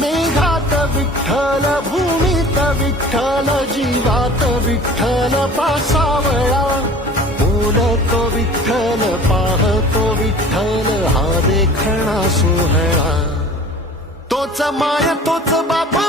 मेघात विठ्ठल, भूमीत विठ्ठल, जीवात विठ्ठल पासावळा. बोलतो विठ्ठल, पाहतो विठ्ठल, हा देखणा सोहळा. तोच माय तोच बाप